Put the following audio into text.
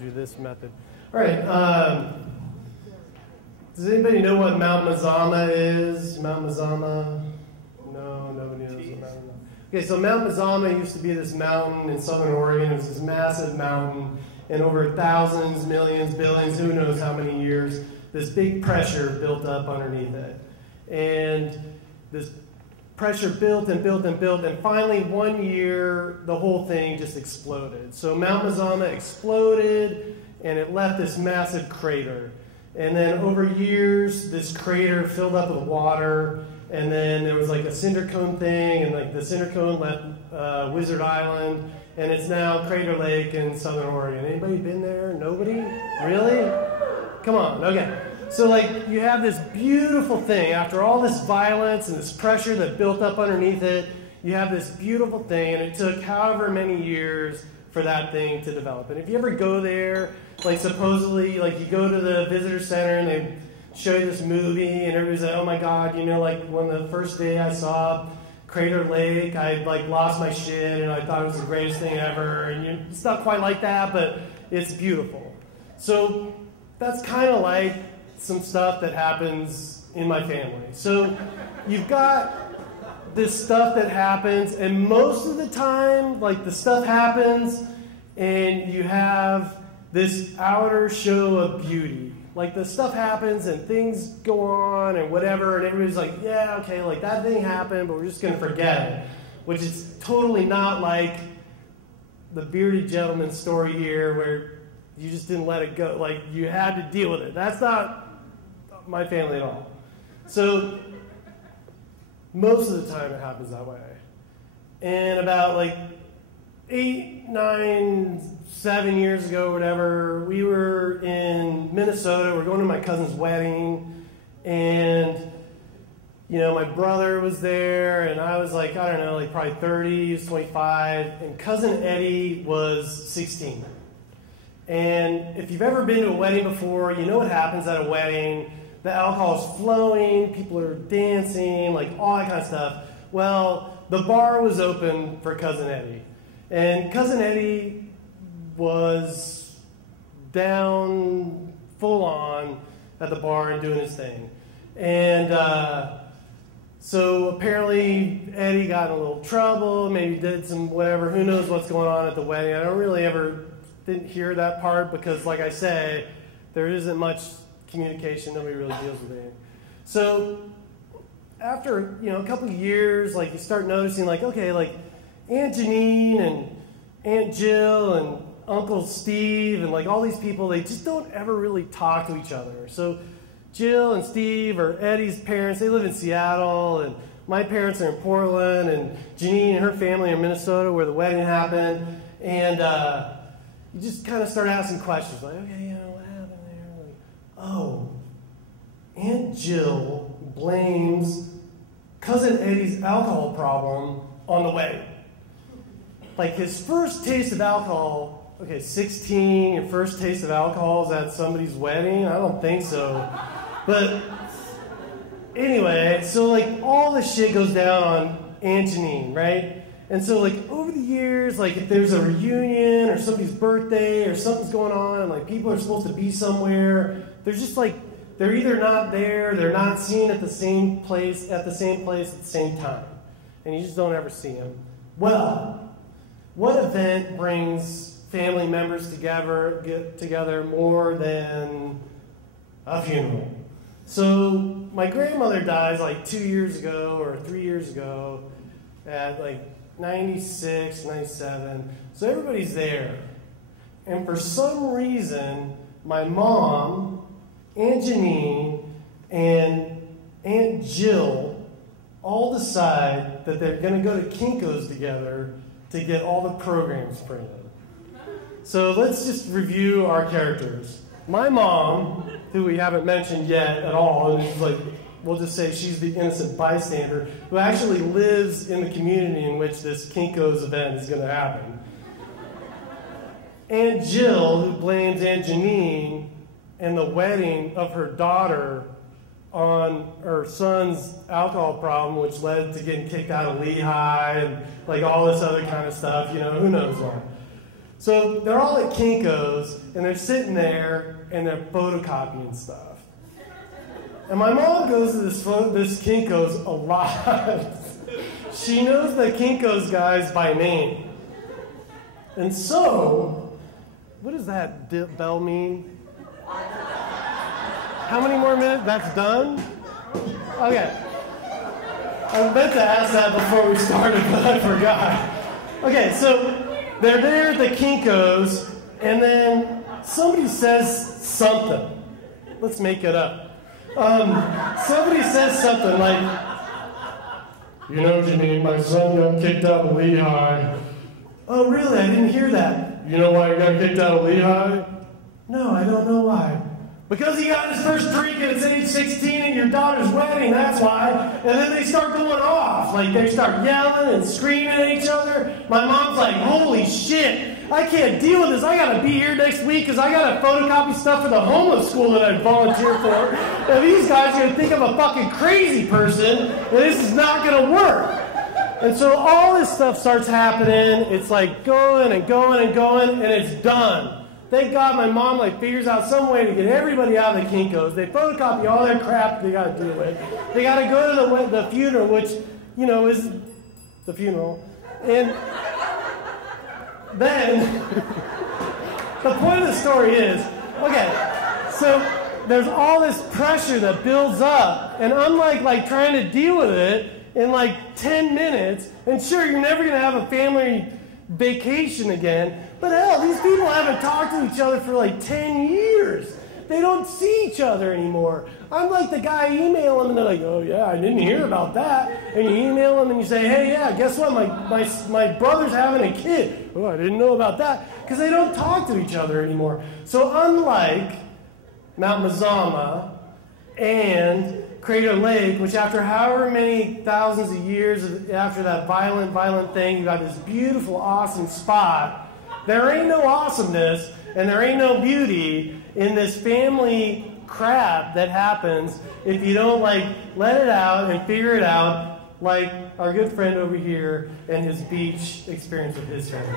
do this method. All right. Does anybody know what Mount Mazama is? Mount Mazama? No, nobody knows what Mount Mazama is. Okay, so Mount Mazama used to be this mountain in southern Oregon. It was this massive mountain, and over thousands, millions, billions, who knows how many years, this big pressure built up underneath it. And this pressure built and built and built, and finally one year the whole thing just exploded. So Mount Mazama exploded, and it left this massive crater. And then over years, this crater filled up with water, and then there was like a cinder cone thing, and like the cinder cone left Wizard Island, and it's now Crater Lake in southern Oregon. Anybody been there? Nobody? Really? Come on, okay. So like you have this beautiful thing, after all this violence and this pressure that built up underneath it, you have this beautiful thing, and it took however many years for that thing to develop. And if you ever go there, like supposedly, like you go to the visitor center and they show you this movie, and everybody's like, oh my God, you know, like when the first day I saw Crater Lake, I like lost my shit, and I thought it was the greatest thing ever, and it's not quite like that, but it's beautiful. So that's kind of like some stuff that happens in my family. So you've got this stuff that happens, and most of the time, like the stuff happens, and you have this outer show of beauty. Like the stuff happens, and things go on, and whatever, and everybody's like, yeah, okay, like that thing happened, but we're just going to forget it. Which is totally not like the bearded gentleman story here, where you just didn't let it go. Like you had to deal with it. That's not my family at all. So most of the time it happens that way. And about like 8, 9, 7 years ago, whatever, we were in Minnesota. We're going to my cousin's wedding, and you know, my brother was there, and I was like, I don't know, like probably 30, he was 25, and cousin Eddie was 16. And if you've ever been to a wedding before, you know what happens at a wedding. The alcohol is flowing, people are dancing, like all that kind of stuff. Well, the bar was open for cousin Eddie. And cousin Eddie was down full on at the bar and doing his thing. And so apparently Eddie got in a little trouble, maybe did some whatever, who knows what's going on at the wedding. I don't really didn't hear that part because, like I say, there isn't much communication, nobody really deals with it. So after, you know, a couple of years, like you start noticing, like, okay, like Aunt Janine and Aunt Jill and Uncle Steve and like all these people, they just don't ever really talk to each other. So Jill and Steve are Eddie's parents. They live in Seattle, and my parents are in Portland, and Janine and her family are in Minnesota where the wedding happened. And you just kind of start asking questions like, okay, you know, what happened there? Like, oh, Aunt Jill blames cousin Eddie's alcohol problem on the wedding. Like his first taste of alcohol, okay, 16, your first taste of alcohol is at somebody's wedding? I don't think so. But anyway, so like all this shit goes down on Aunt Janine, right? And so like over the years, like if there's a reunion or somebody's birthday or something's going on and like people are supposed to be somewhere, they're just like, they're either not there, they're not seen at the same place at the same time. And you just don't ever see them. Well, what event brings family members together more than a funeral? So my grandmother dies like 2 years ago or 3 years ago at like 96, 97. So everybody's there. And for some reason, my mom, Aunt Janine, and Aunt Jill all decide that they're going to go to Kinko's together to get all the programs printed. So let's just review our characters. My mom, who we haven't mentioned yet at all, and is like, we'll just say she's the innocent bystander, who actually lives in the community in which this Kinko's event is going to happen. Aunt Jill, who blames Aunt Janine and the wedding of her daughter on her son's alcohol problem, which led to getting kicked out of Lehigh and like all this other kind of stuff, you know, who knows what. So they're all at Kinko's, and they're sitting there, and they're photocopying stuff. And my mom goes to this Kinko's a lot. She knows the Kinko's guys by name. And so, what does that bell mean? How many more minutes? That's done? Okay. I meant to ask that before we started, but I forgot. Okay, so they're there at the Kinko's, and then somebody says something. Let's make it up. Somebody says something like, you know, Janine, my son got kicked out of Lehigh. Oh, really? I didn't hear that. You know why he got kicked out of Lehigh? No, I don't know why. Because he got his first drink at his age 16 at your daughter's wedding, that's why. And then they start going off. Like, they start yelling and screaming at each other. My mom's like, holy shit, I can't deal with this. I got to be here next week because I got to photocopy stuff for the homeless school that I volunteered for. And these guys are going to think I'm a fucking crazy person, and this is not going to work. And so all this stuff starts happening. It's like going and going and going, and it's done. Thank God my mom figures out some way to get everybody out of the Kinko's. They photocopy all their crap they got to deal with. They got to go to the funeral, which, you know, is the funeral. And then the point of the story is, okay, so there's all this pressure that builds up, and unlike trying to deal with it in 10 minutes, and sure, you're never going to have a family vacation again, but hell, these people haven't talked to each other for 10 years. They don't see each other anymore. I'm like the guy email them, and they're like, oh yeah, I didn't hear about that. And you email them and you say, hey, yeah, guess what? My brother's having a kid. Oh, I didn't know about that. Because they don't talk to each other anymore. So unlike Mount Mazama and Crater Lake, which after however many thousands of years after that violent thing, you got this beautiful, awesome spot. There ain't no awesomeness and there ain't no beauty in this family crap that happens if you don't let it out and figure it out, like our good friend over here and his beach experience with his family.